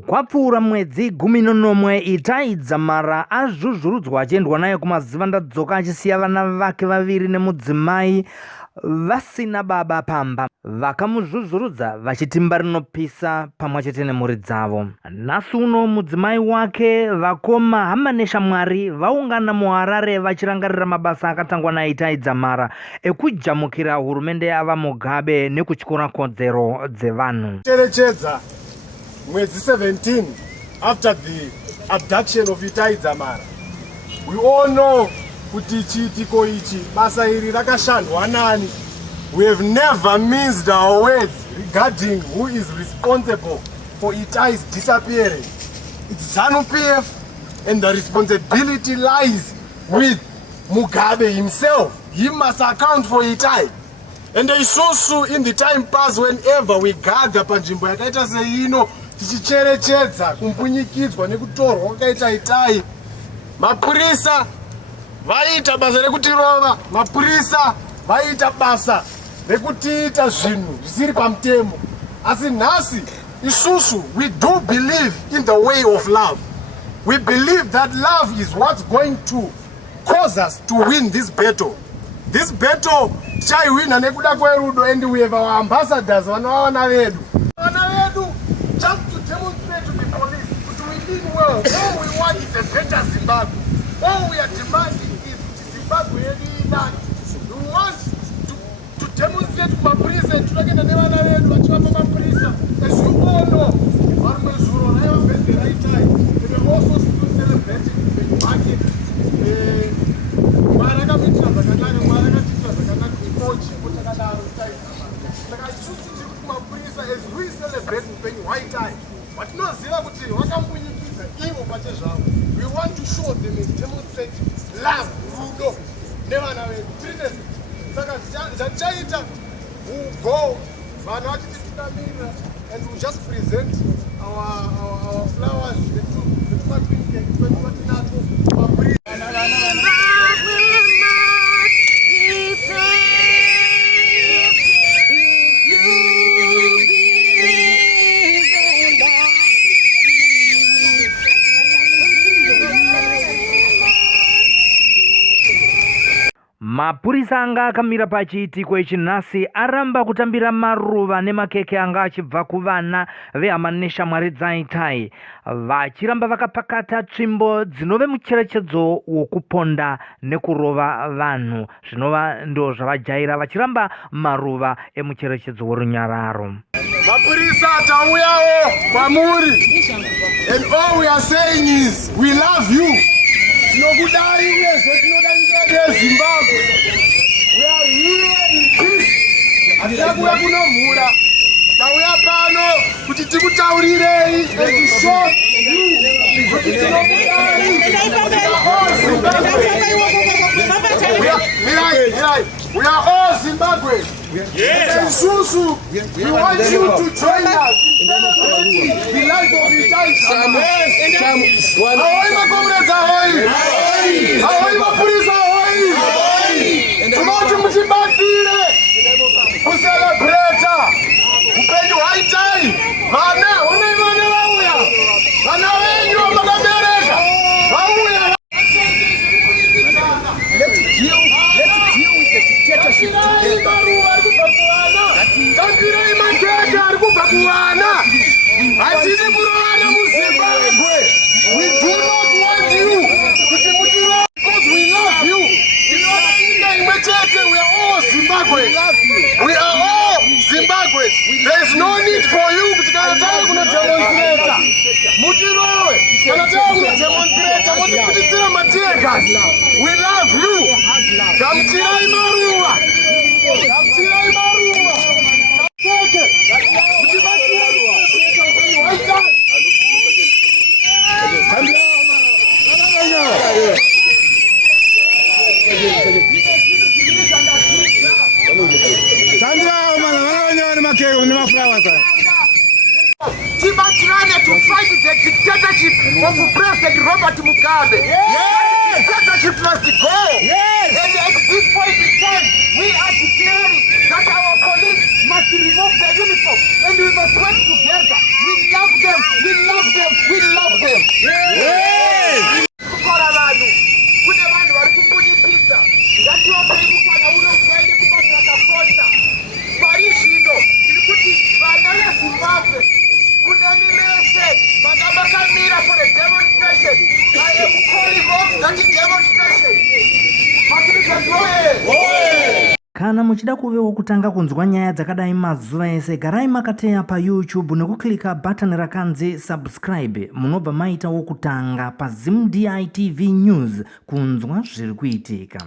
Kwapfuura mwedzi 11 Itai Dzamara azvuzvurudzwa achiendwa naye kumazivandadzoka achisiya vana vake vaviri nemudzimai vasina baba pamba. Vakamuzvuzvurudza vachitimba rinopisa pamwechete nemhuri dzavo. Nhasi uno mudzimai wake, vakoma hama neshamwari vaungana muHarare vachirangarira mabasa akatangwa naItai Dzamara ekujamukira hurumende yavaMugabe nekutyora kodzero dzevanhu. Cherechedza mwedzi 17 after the abduction of Itai Dzamara. We all know kuti chiitiko ichi basa iri rakashandwa nani. We have never minced our words regarding who is responsible for Itai's disappearance. It's ZANU-PF, and the responsibility lies with Mugabe himself. He must account for Itai. And isusu in the time past, whenever we gather panzvimbo yakaita seino tichicherechedza kumpunyikidzwa nekutorwa kwakaita Itai, mapurisa vaita basa rekutirova, mapurisa vaita basa rekutiita zvinhu zvisiri pamutemo. Asi nhasi isusu we do believe in the way of love. We believe that love is what's going to cause us to win this battle. This battle chaiwina nekuda kwerudo, and we have our ambassadors vana vedu. Vana vedu just to demonstrate to the police that we mean well. All we want is a better Zimbabwe. All we are demanding is Zimbabwe yedu. We want to demonstrate to my prison to get the nevana vedu vachivapa mapurisa. As you all know, varumwe zuro raiva vhende raitai. We are also still celebrating the market. Marakamitira zvakanaka, marakatitira zvakanaka, ikochi kutakadaro Itai Dzamara. Saka isusu tiri kumapurisa as we celebrate upenyu hwaItai. Vatinoziva kuti vakambunyikidza ivo pachezvavo. We want to show them and demonstrate love, rudo nevana vedu. Saka zvachaita we'll go vanhu vachititungamira, and we'll just present our flowers netumatinato mapurisa. Mapurisa anga akamira pachiitiko ichi nhasi aramba kutambira maruva nemakeke anga achibva kuvana vehama neshamwari dzaItai, vachiramba vakapakata tsvimbo dzinove mucherechedzo wokuponda nekurova vanhu, zvinova ndo zvavajaira vachiramba maruva emucherechedzo worunyararo. Mapurisa tauyawo kwamuri, and all we are saying is we love you. Tinokudai uyezve tinoda nyika yeZimbabwe. We are here in peace. Hatina kuuya kunomhura. Tauya pano kuti tikutaurirei and to show you kuti tinokudai. We are all Zimbabwe. Yes. Isusu, we want you to join us in celebrating the life of Itai Dzamara. Ahoy makomrades, ahoy! Ahoy mapurisa, ahoy! Tunoti mutibatsire kucelebrata upenyu hwaItai. Vana, honai vana vauya. Vana venyu vamakabereka vauya. Let's deal with the dictatorship together. Tangirai makeke ari kubva kuvana. Hatidi kurovana muZimbabwe. We do not want you kuti mutirove because we love you. Tinova nyika imwe chete. We are all Zimbabwe. We are all Zimbabwe. There is no need for you kuti kana tava kunodemonstrata mutirove. Kana tava kunodemonstrata motiputitsira mateka. We love you. Gamuchirai maruva. Gamuchirai maruva. Tibatirane to fight the dictatorship of President Robert Mugabe. Yes! Dictatorship must go. Yes! And at this point in time, we are declaring that our police must remove the uniform and we must work together. We love them. We love kana muchida kuve wokutanga kunzwa nyaya dzakadai mazuva ese, garai makateya pa YouTube nekuklika button rakanzi subscribe. Munobva maita wokutanga pa Zim DI TV News kunzwa zviri kuitika.